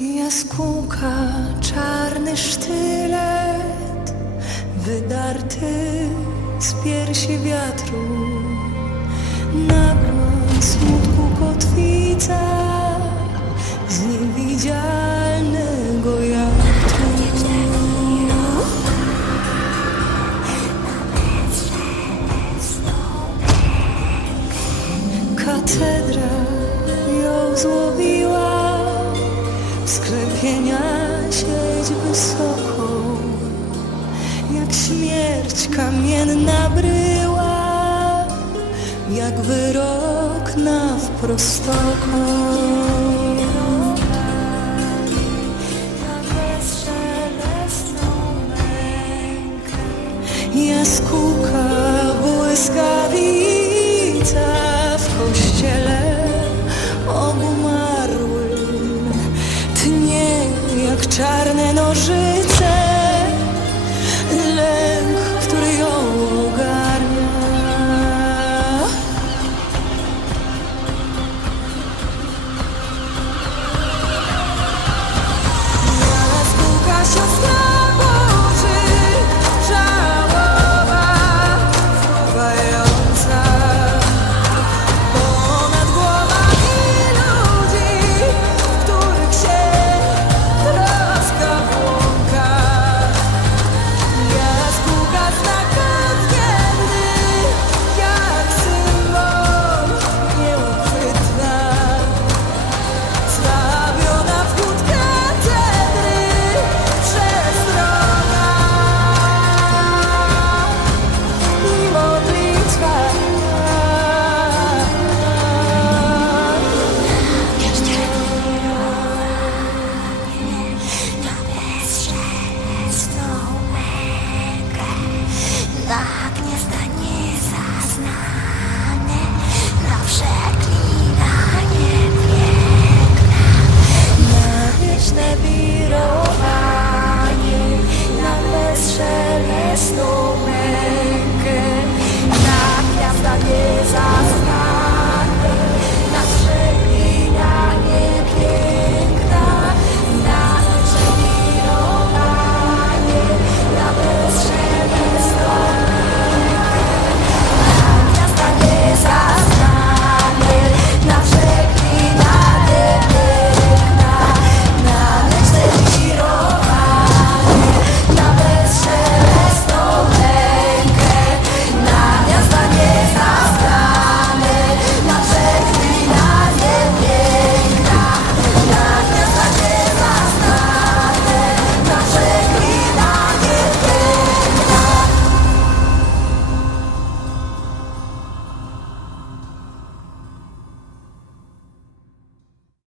Jaskółka, czarny sztylet, wydarty z piersi wiatru. Nagła smutku kotwica z niewidzialnego jachtu. Katedra ją złowiła, sklepienia sieć wysoką, jak śmierć kamienna bryła, jak wyrok na wprostokąt. Jaskółka, jak czarne nożyce.